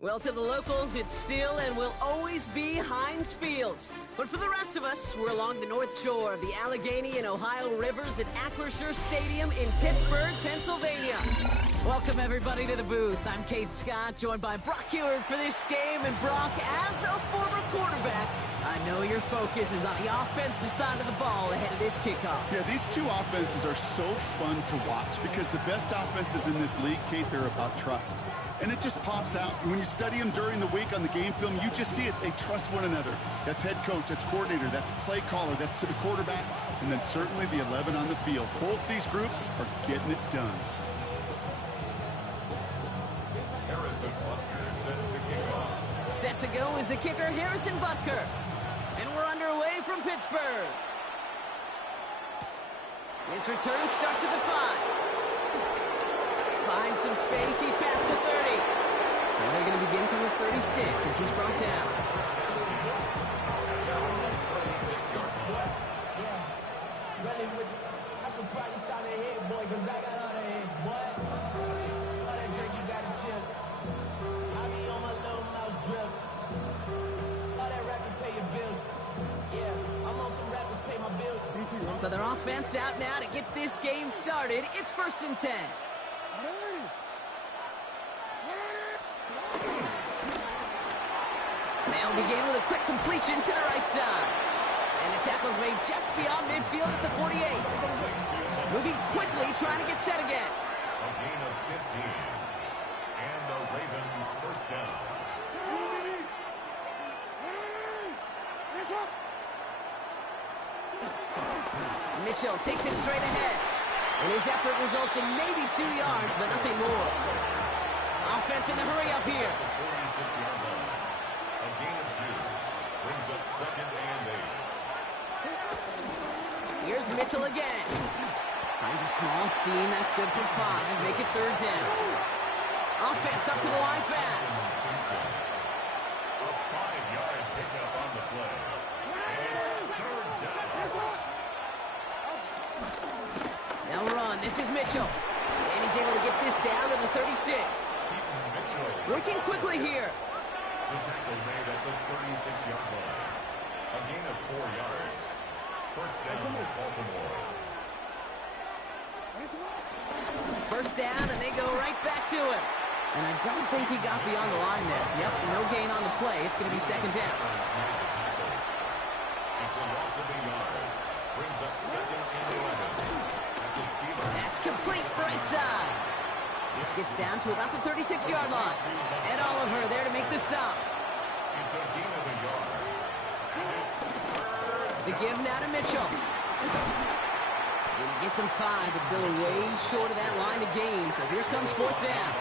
Well, to the locals, it's still and will always be Heinz Field. But for the rest of us, we're along the north shore of the Allegheny and Ohio rivers at Acrisure Stadium in Pittsburgh, Pennsylvania. Welcome, everybody, to the booth. I'm Kate Scott, joined by Brock Heward for this game. And Brock, as a former quarterback, I know your focus is on the offensive side of the ball ahead of this kickoff. Yeah, these two offenses are so fun to watch because the best offenses in this league, Kate, they're about trust. And it just pops out. When you study them during the week on the game film, you just see it. They trust one another. That's head coach, that's coordinator, that's play caller, that's to the quarterback, and then certainly the 11 on the field. Both these groups are getting it done. Set to go is the kicker, Harrison Butker. And we're underway from Pittsburgh. His return starts at the 5. Finds some space, he's past the 30. So they're going to begin from the 36 as he's brought down. I should probably sign a head, boy, because I got all the heads, boy. All that drink, you got to chill. I be on my little mouse drip. All that rapping, pay your bills. Yeah, I'm on some rappers, pay my bills. So their offense out now to get this game started. It's 1st and 10. They'll begin with a quick completion to the right side. And the tackle's made just beyond midfield at the 48. Moving quickly, trying to get set again. A gain of 15. And the Raven first down. Mitchell takes it straight ahead. And his effort results in maybe 2 yards, but nothing more. Offense in the hurry up here. 46-yard line. A gain of 2. Brings up 2nd and 8. Here's Mitchell again. Finds a small seam. That's good for 5. Make it 3rd down. Offense up to the line fast. Simpson. A 5-yard pickup on the play. And it's 3rd down. Now run. This is Mitchell. And he's able to get this down to the 36. Working quickly here. The tackle made at the 36-yard line. A gain of 4 yards. First down for Baltimore. First down, and they go right back to him. And I don't think he got beyond the line there. Yep, no gain on the play. It's going to be 2nd down. It's a loss of a yard. Brings up 2nd and 11. That's complete right side. This gets down to about the 36-yard line. Ed Oliver there to make the stop. It's a gain of a yard. It's 3rd. The give now to Mitchell. And he gets him 5, but still a ways short of that line of gain. So here comes 4th down.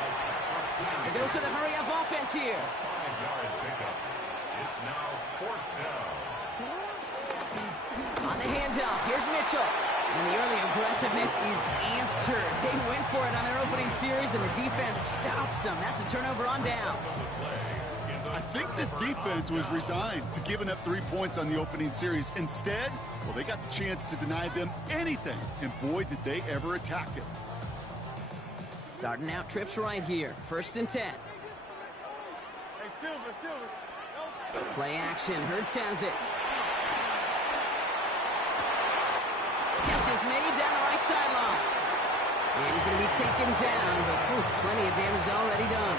It goes to the hurry-up offense here. 5-yard pickup. It's now 4th down. On the handoff, here's Mitchell. And the early aggressiveness is answered. They went for it on their opening series, and the defense stops them. That's a turnover on downs. I think this defense was resigned to giving up 3 points on the opening series. Instead, well, they got the chance to deny them anything, and boy, did they ever attack it. Starting out trips right here. 1st and 10. Play action. Hurts has it. Catch is made down the right sideline. And he's going to be taken down, but plenty of damage already done.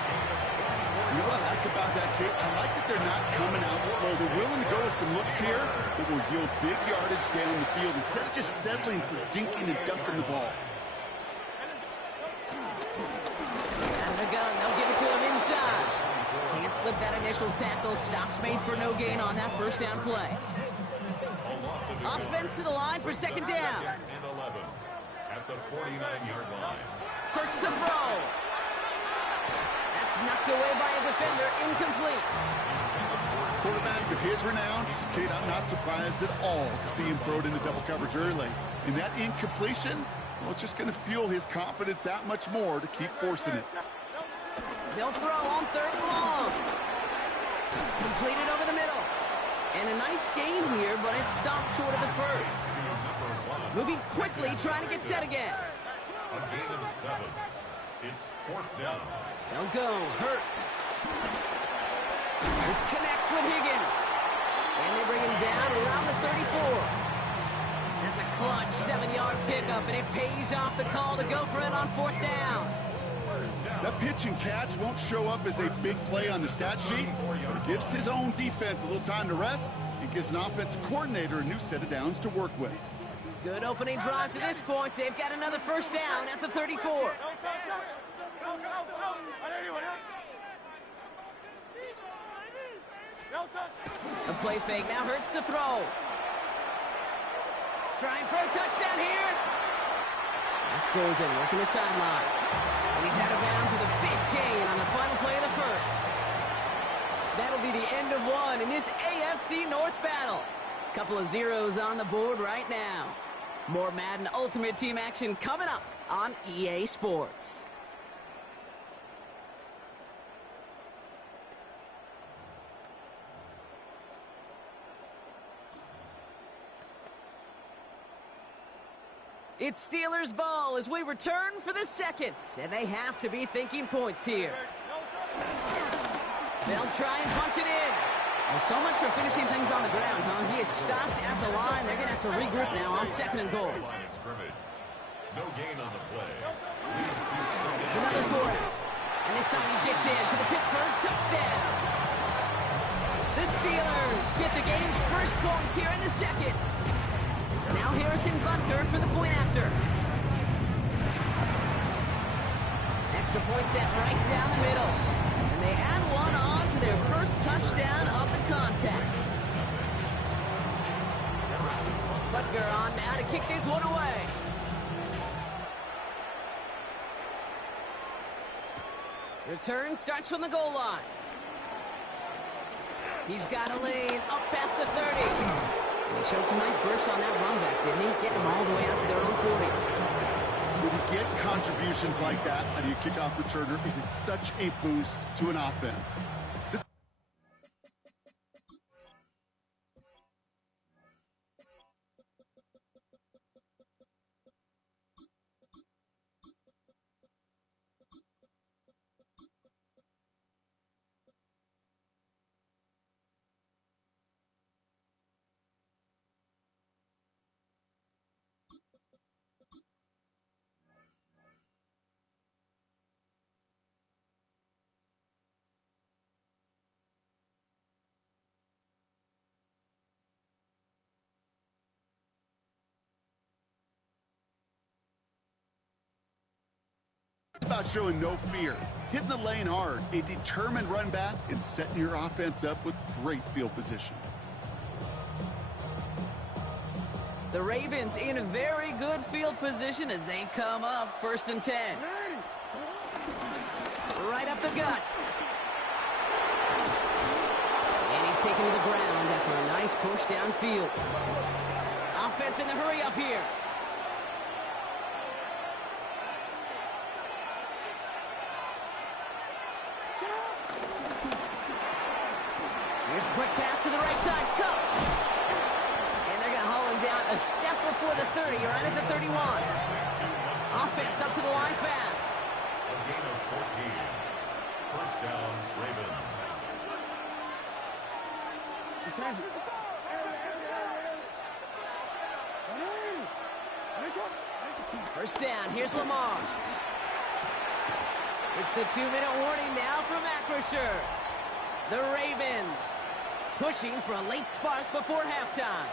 You know what I like about that, Kate? I like that they're not coming out slow. They're willing to go with some looks here that will yield big yardage down the field instead of just settling for dinking and dunking the ball. Out of the gun, they'll give it to him inside. Can't slip that initial tackle. Stops made for no gain on that 1st down play. Offense to the line for 2nd down. 2nd and 11 at the 49-yard line. Hurts to throw. That's knocked away by a defender. Incomplete. Quarterback of his renown, Kate, I'm not surprised at all to see him throw it into double coverage early. And that incompletion, well, it's just going to fuel his confidence that much more to keep forcing it. They'll throw on 3rd and long. Completed over the middle. And a nice game here, but it's stopped short of the 1st. Moving quickly, trying to get set again. A gain of 7. It's 4th down. They'll go. Hurts. This connects with Higgins. And they bring him down around the 34. That's a clutch 7-yard pickup, and it pays off the call to go for it on 4th down. That pitch and catch won't show up as a big play on the stat sheet, but it gives his own defense a little time to rest. It gives an offensive coordinator a new set of downs to work with. Good opening drive to this point. They've got another 1st down at the 34. The play fake now hurts the throw. Trying for a touchdown here. That's Golden working the sideline. And he's out of bounds with a big gain on the final play of the 1st. That'll be the end of one in this AFC North battle. Couple of zeros on the board right now. More Madden Ultimate Team action coming up on EA Sports. It's Steelers ball as we return for the 2nd, and they have to be thinking points here. They'll try and punch it in. Well, so much for finishing things on the ground, huh? He is stopped at the line. They're going to have to regroup now on 2nd and goal. No gain on the play. There's another 4 out. And this time he gets in for the Pittsburgh touchdown. The Steelers get the game's first points here in the 2nd. Now Harrison Butker for the point after. Extra point set right down the middle. And they add one on to their first touchdown of the contest. Butker on now to kick this one away. Return starts from the goal line. He's got a lane up past the 30. And he showed some nice bursts on that run back, didn't he? Getting them all the way out to their own 40. When you get contributions like that out of your kickoff returner, it is such a boost to an offense. About showing no fear, hitting the lane hard, a determined run back, and setting your offense up with great field position. The Ravens in a very good field position as they come up 1st and 10. Right up the gut. And he's taken to the ground after a nice push downfield. Offense in the hurry up here. Here's a quick pass to the right side. Cup. And they're going to haul him down a step before the 30, or right at the 31. Offense up to the line fast. A gain of 14. 1st down, Ravens. First down. Here's Lamar. It's the 2-minute warning now from Acrisure. The Ravens pushing for a late spark before halftime.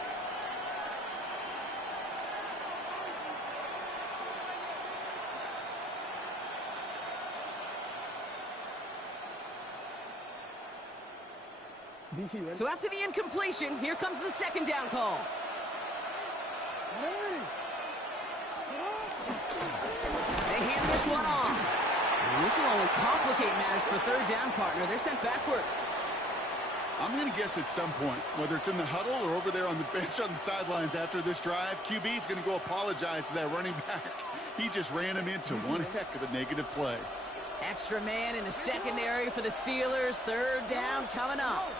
So after the incompletion, here comes the 2nd down call. They hand this one off. And this will only complicate matters for 3rd down, partner. They're sent backwards. I'm going to guess at some point, whether it's in the huddle or over there on the bench on the sidelines after this drive, QB is going to go apologize to that running back. He just ran him into one heck of a negative play. Extra man in the secondary for the Steelers. 3rd down coming up.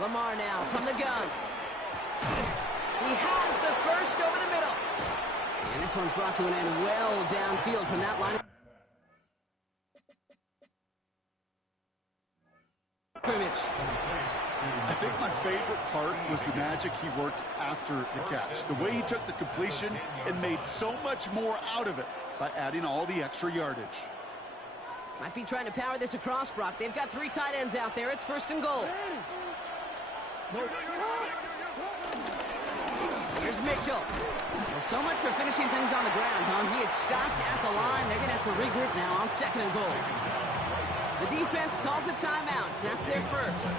Lamar now from the gun. He has the first over the middle. And this one's brought to an end well downfield from that line. I think my favorite part was the magic he worked after the catch. The way he took the completion and made so much more out of it by adding all the extra yardage. Might be trying to power this across, Brock. They've got 3 tight ends out there. It's 1st and goal. Here's Mitchell. Well, so much for finishing things on the ground, huh? He is stopped at the line. They're going to have to regroup now on 2nd and goal. The defense calls a timeout, so that's their first.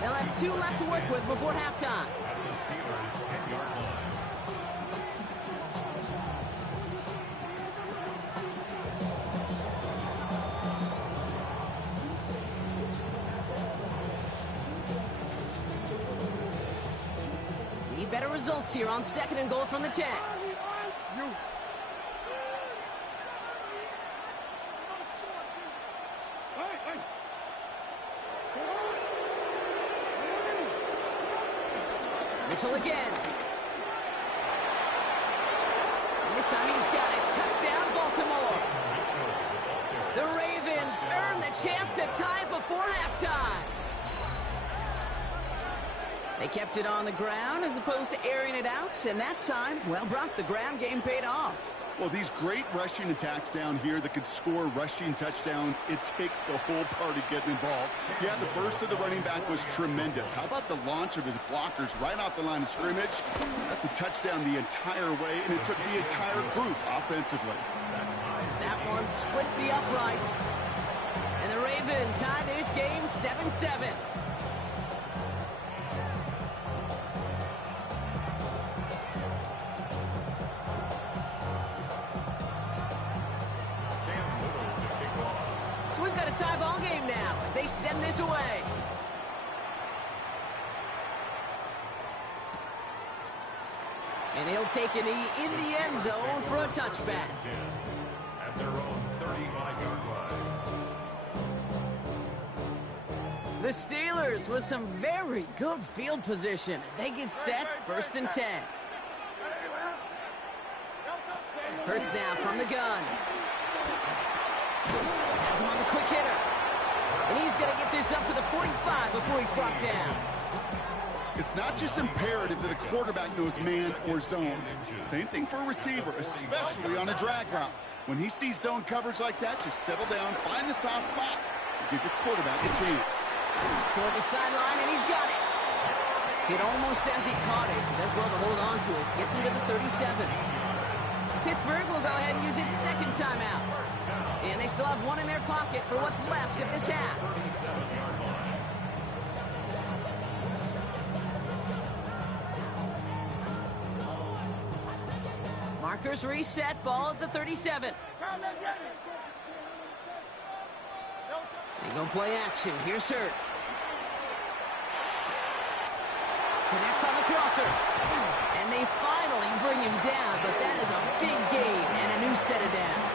They'll have 2 left to work with before halftime. The Steelers' 10-yard line. Need better results here on 2nd and goal from the 10. Mitchell again. And this time he's got it. Touchdown, Baltimore. The Ravens earn the chance to tie it before halftime. They kept it on the ground as opposed to airing it out, and that time, well, Brock, the ground game paid off. Well, these great rushing attacks down here that could score rushing touchdowns, it takes the whole party getting involved. Yeah, the burst of the running back was tremendous. How about the launch of his blockers right off the line of scrimmage? That's a touchdown the entire way, and it took the entire group offensively. That one splits the uprights. And the Ravens tie this game 7-7. So we've got a tie ball game now as they send this away. And he'll take a knee in the end zone for a touchback. At their own 35-yard line. The Steelers with some very good field position as they get set 1st and 10. Hurts now from the gun. Has him on the quick hitter. And he's going to get this up to the 45 before he's brought down. It's not just imperative that a quarterback knows man or zone. Same thing for a receiver, especially on a drag route. When he sees zone coverage like that, just settle down, find the soft spot, and give your quarterback a chance. Toward the sideline, and he's got it. Hit almost as he caught it. He does well to hold on to it. Gets him to the 37. Pittsburgh will go ahead and use its 2nd timeout. And they still have one in their pocket for what's left of this half. 37-yard line. Markers reset, ball at the 37. They go play action. Here's Hurts. Connects on the crosser. And they finally bring him down, but that is a big gain and a new set of downs.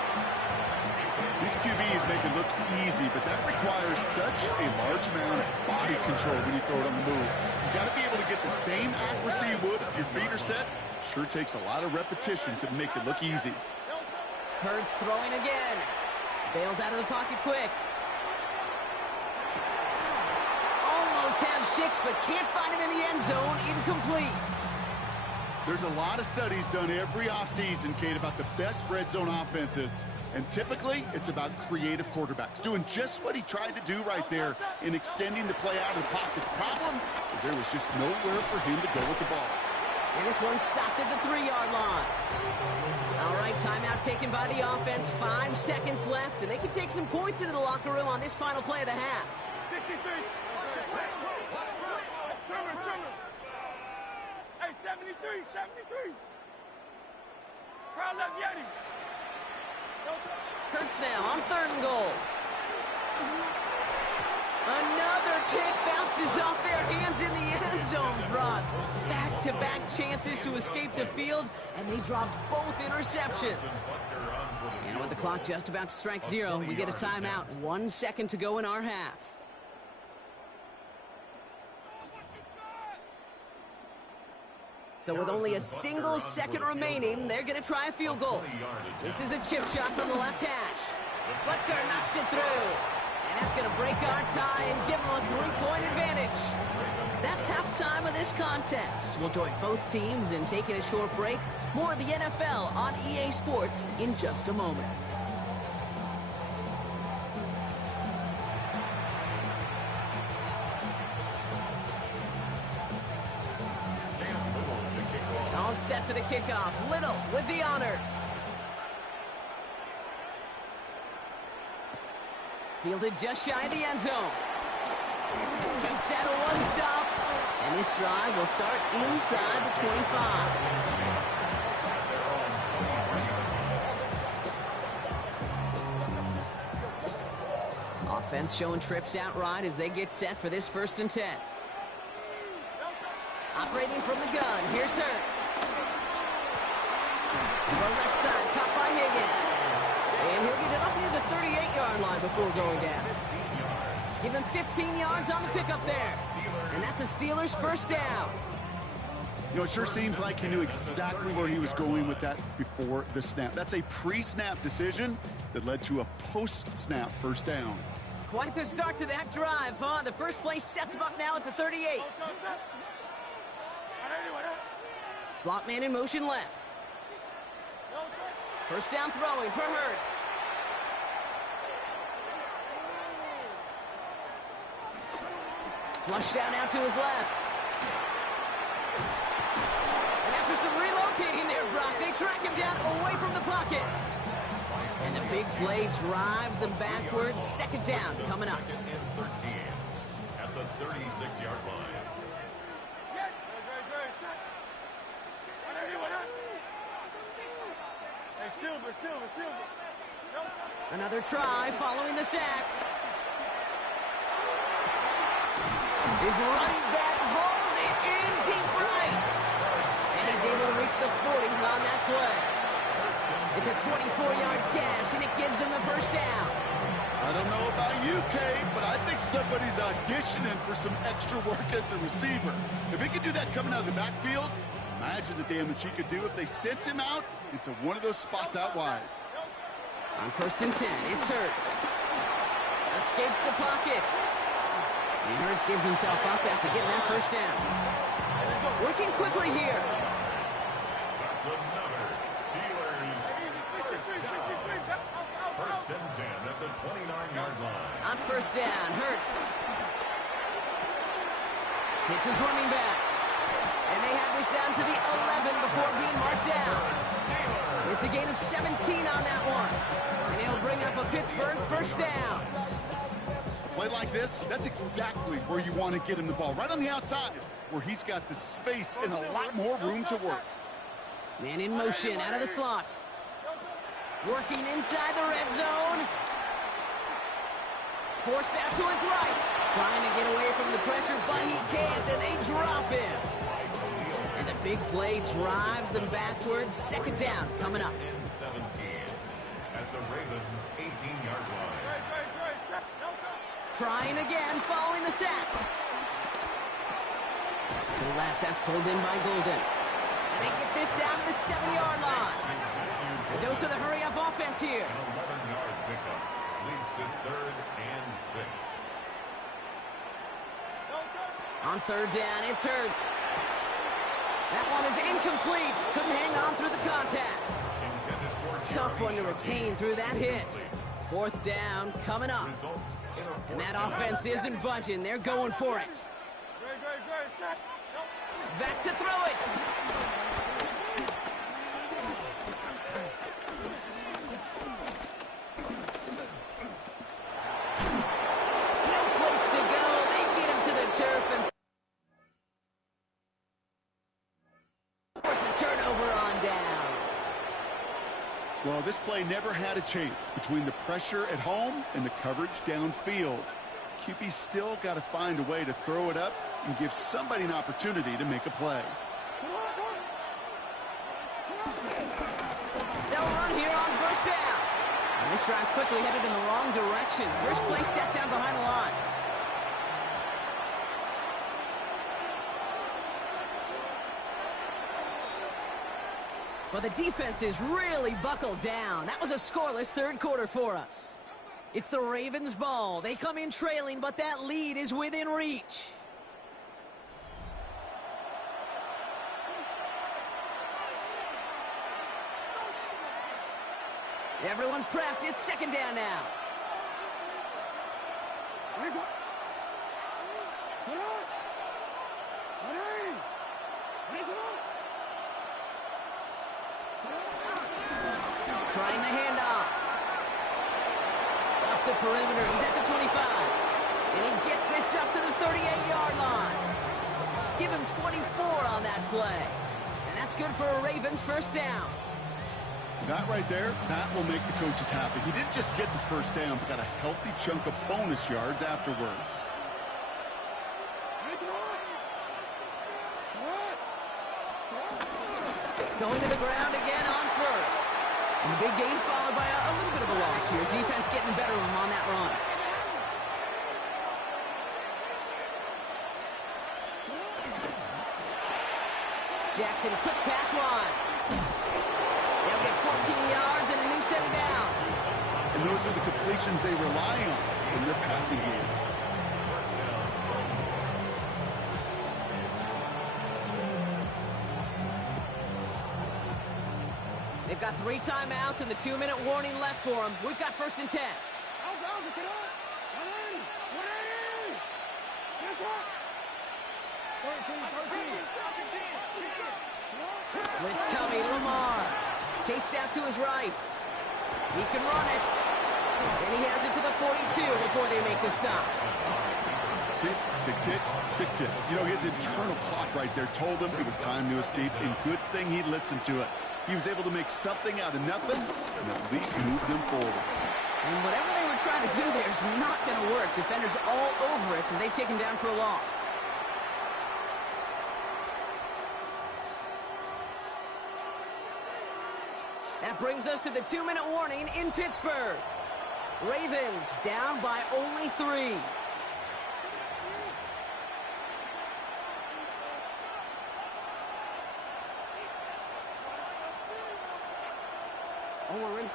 These QBs make it look easy, but that requires such a large amount of body control when you throw it on the move. You got to be able to get the same accuracy you would if your feet are set. Sure takes a lot of repetition to make it look easy. Hurts throwing again. Bails out of the pocket quick. Almost had 6, but can't find him in the end zone. Incomplete. There's a lot of studies done every offseason, Kate, about the best red zone offenses. And typically, it's about creative quarterbacks, doing just what he tried to do right there in extending the play out of the pocket. The problem is there was just nowhere for him to go with the ball. And this one stopped at the 3-yard line. All right, timeout taken by the offense. 5 seconds left, and they can take some points into the locker room on this final play of the half. 63. Hey, 73. Crowd left Yeti. Hurts now on 3rd and goal. Another kick bounces off their hands in the end zone, Brock. Back-to-back chances to escape the field, and they dropped both interceptions. And with the clock just about to strike 0, we get a timeout. 1 second to go in our half. So with only a single second remaining, they're going to try a field goal. This is a chip shot from the left hash. Butker knocks it through. And that's going to break our tie and give them a three-point advantage. That's halftime of this contest. We'll join both teams in taking a short break. More of the NFL on EA Sports in just a moment. All set for the kickoff. Little with the honors. Fielded just shy of the end zone. Takes out a one-stop. And this drive will start inside the 25. Offense showing trips outright as they get set for this 1st and 10. Operating from the gun, here's Hurts. The left side, caught by Higgins. And he'll get it up near the 38-yard line before going down. Give him 15 yards on the pickup there. And that's a Steelers 1st down. You know, it sure seems like he knew exactly where he was going with that before the snap. That's a pre-snap decision that led to a post-snap 1st down. Quite the start to that drive, huh? The first play sets him up now at the 38. Slot man in motion left. 1st down throwing for Hurts. Flushed out now to his left. And after some relocating there, Brock, they track him down away from the pocket. And the big play drives them backwards. 2nd down coming up. 2nd and 13 at the 36-yard line. Another try following the sack. His running back hauls it in deep right. And he's able to reach the 40 on that play. It's a 24-yard gash, and it gives them the 1st down. I don't know about you, Kate, but I think somebody's auditioning for some extra work as a receiver. If he could do that coming out of the backfield, imagine the damage he could do if they sent him out into one of those spots out wide. On 1st and 10, it's Hurts. Escapes the pocket. And Hurts gives himself up after getting that 1st down. Working quickly here. That's another Steelers 1st down. 1st and 10 at the 29-yard line. On 1st down, Hurts hits his running back. And they have this down to the 11 before being marked down. It's a gain of 17 on that one. And they'll bring up a Pittsburgh 1st down. Play like this, that's exactly where you want to get him the ball. Right on the outside, where he's got the space and a lot more room to work. Man in motion, out of the slot. Working inside the red zone. Forced out to his right. Trying to get away from the pressure, but he can't, and they drop him. And the big play drives them backwards. 2nd down coming up. 17 at the Ravens 18-yard line. Trying again following the sack. To the left, that's pulled in by Golden. And they get this down to the 7-yard line. A dose of the hurry-up offense here. An 11-yard pickup leads to 3rd and 6. On 3rd down, it's Hurts. That one is incomplete. Couldn't hang on through the contact. Tough one to retain through that hit. 4th down coming up. And that offense isn't budging. They're going for it. Back to throw it. No place to go. They get him to the turf and force a turnover on downs. Well, this play never had a chance between the pressure at home and the coverage downfield. QB still got to find a way to throw it up and give somebody an opportunity to make a play. They'll run here on 1st down. And this drive's quickly headed in the wrong direction. First play set down behind the line. Well, the defense is really buckled down. That was a scoreless third quarter for us. It's the Ravens' ball. They come in trailing, but that lead is within reach. Everyone's prepped. It's second down now. Trying the handoff. Up the perimeter. He's at the 25. And he gets this up to the 38-yard line. Give him 24 on that play. And that's good for a Ravens first down. That right there, that will make the coaches happy. He didn't just get the first down, but got a healthy chunk of bonus yards afterwards. Going to the ground again on first. And the big gain followed by a little bit of a loss here. Defense getting the better of him on that run. Jackson, quick pass wide. They'll get 14 yards and a new set of downs. And those are the completions they rely on in their passing game. They've got 3 timeouts and the 2-minute warning left for them. We've got first and 10. Blitz coming, Lamar. Chased out to his right. He can run it. And he has it to the 42 before they make the stop. Tick, tick, tick, tick, tick. You know, his internal clock right there told him it was time to escape, and good thing he listened to it. He was able to make something out of nothing and at least move them forward. And whatever they were trying to do there is not going to work. Defenders all over it, so they take him down for a loss. That brings us to the 2-minute warning in Pittsburgh. Ravens down by only 3.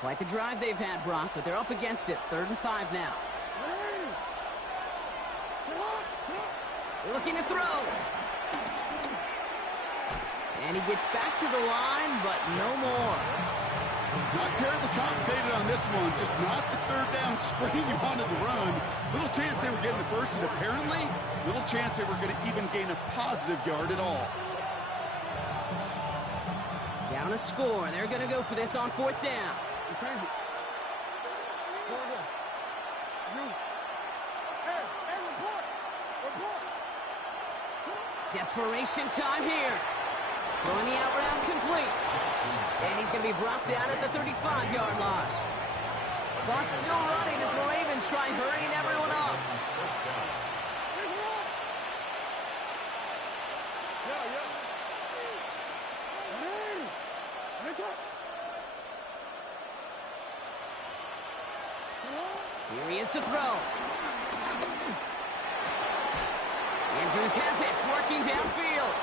Quite the drive they've had, Brock, but they're up against it. 3rd and 5 now. Looking to throw. And he gets back to the line, but no more. Not terribly complicated on this one. Just not the 3rd down screen you wanted to run. Little chance they were getting the first, and apparently, little chance they were going to even gain a positive yard at all. Down a score. They're going to go for this on 4th down. Desperation time here. Throwing the out route complete. And he's going to be brought down at the 35-yard line. Clock's still running as the Ravens try hurrying everyone up. Here he is to throw. Andrews has it, working downfield.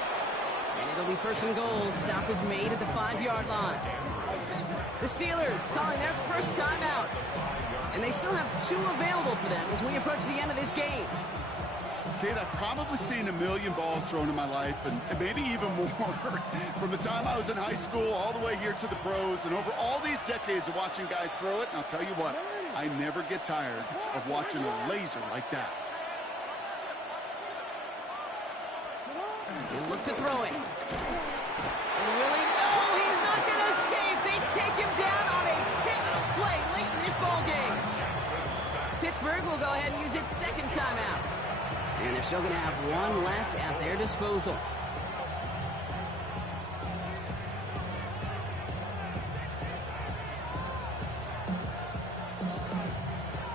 And it'll be 1st and goal. Stop is made at the 5-yard line. The Steelers calling their first timeout. And they still have 2 available for them as we approach the end of this game. Kate, I've probably seen a million balls thrown in my life, and maybe even more. From the time I was in high school all the way here to the pros, and over all these decades of watching guys throw it, and I'll tell you what, I never get tired of watching a laser like that. He'll look to throw it. And really, no, he's not going to escape. They take him down on a pivotal play late in this ball game. Pittsburgh will go ahead and use its 2nd timeout. And they're still going to have 1 left at their disposal.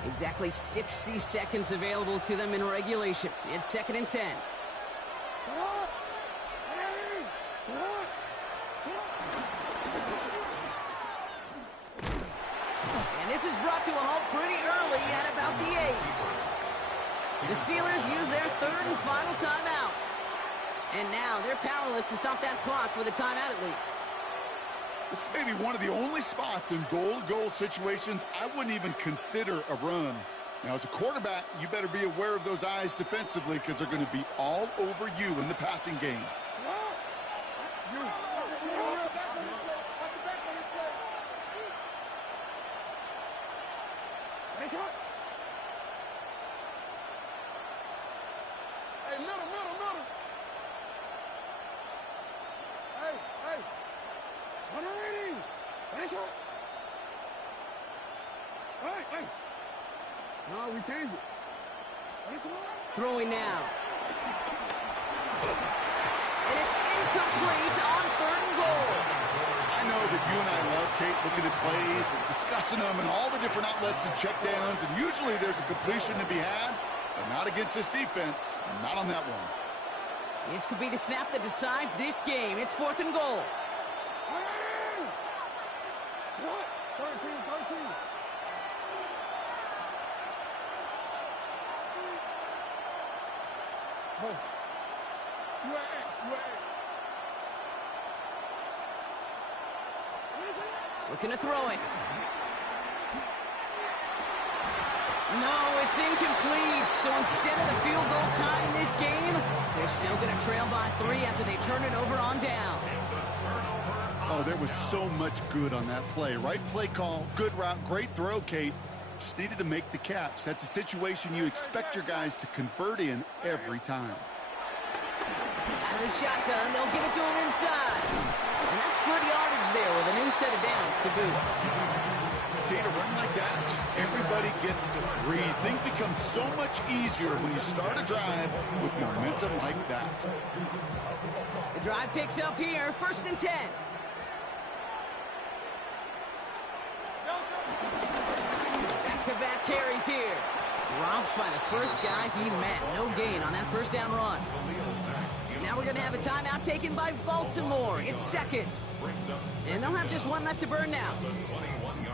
Exactly 60 seconds available to them in regulation. It's 2nd and 10. And this is brought to a halt pretty early at about the 8. The Steelers use their 3rd and final timeout. And now they're powerless to stop that clock with a timeout at least. This is maybe one of the only spots in goal-to-goal situations I wouldn't even consider a run. Now, as a quarterback, you better be aware of those eyes defensively because they're going to be all over you in the passing game. Hey, middle. Hey. What are we doing? Hey. No, we changed it. Throwing now. And it's incomplete on 3rd and goal. I know that you and I love, Kate, looking at plays and discussing them and all the different outlets and checkdowns, and usually there's a completion to be had, but not against this defense, not on that one. This could be the snap that decides this game. It's 4th and goal. What? 13. Oh. You at Looking to throw it. No, it's incomplete. So instead of the field goal tie in this game, they're still going to trail by 3 after they turn it over on downs. Oh, there was so much good on that play. Right play call, good route, great throw, Kate. Just needed to make the catch. That's a situation you expect your guys to convert in every time. Out of the shotgun, they'll give it to him inside. And that's good yardage there with a new set of downs to boot. Kate, a run like that, just everybody gets to breathe. Things become so much easier when you start a drive with momentum like that. The drive picks up here, 1st and 10. Back-to-back carries here. Dropped by the first guy he met. No gain on that 1st down run. Now we're going to have a timeout taken by Baltimore. It's 2nd. And they'll have just 1 left to burn now.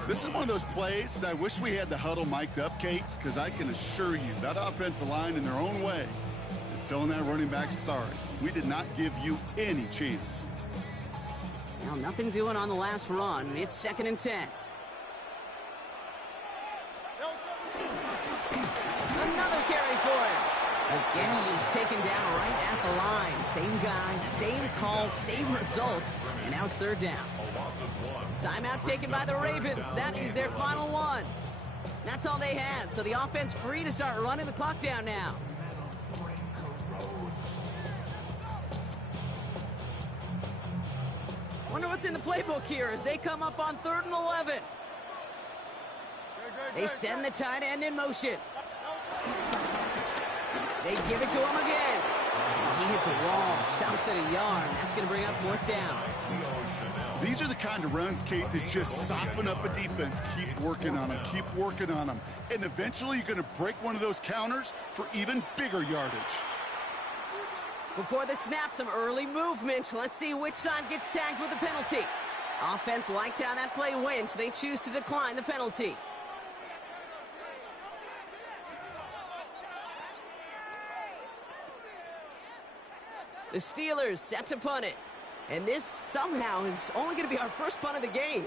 This is one of those plays that I wish we had the huddle mic'd up, Kate, because I can assure you that offensive line in their own way is telling that running back, sorry, we did not give you any chance. Now nothing doing on the last run. It's 2nd and 10. Another carry for him. Again, he's taken down right at the line. Same guy, same call, same result. And now it's 3rd down. Timeout taken by the Ravens. That is their final one. That's all they had. So the offense free to start running the clock down now. Wonder what's in the playbook here as they come up on 3rd and 11. They send the tight end in motion. They give it to him again. He hits a wall, stops at a yard. That's going to bring up 4th down. These are the kind of runs, Kate, that just soften up a defense. Keep working on them, keep working on them. And eventually you're going to break one of those counters for even bigger yardage. Before the snap, some early movement. Let's see which side gets tagged with a penalty. Offense liked how that play went, so they choose to decline the penalty. The Steelers set to punt it. And this somehow is only going to be our first punt of the game.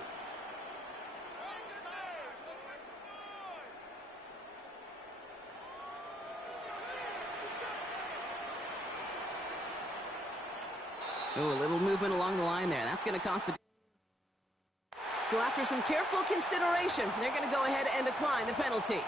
Oh, a little movement along the line there. That's going to cost the... So after some careful consideration, they're going to go ahead and decline the penalty.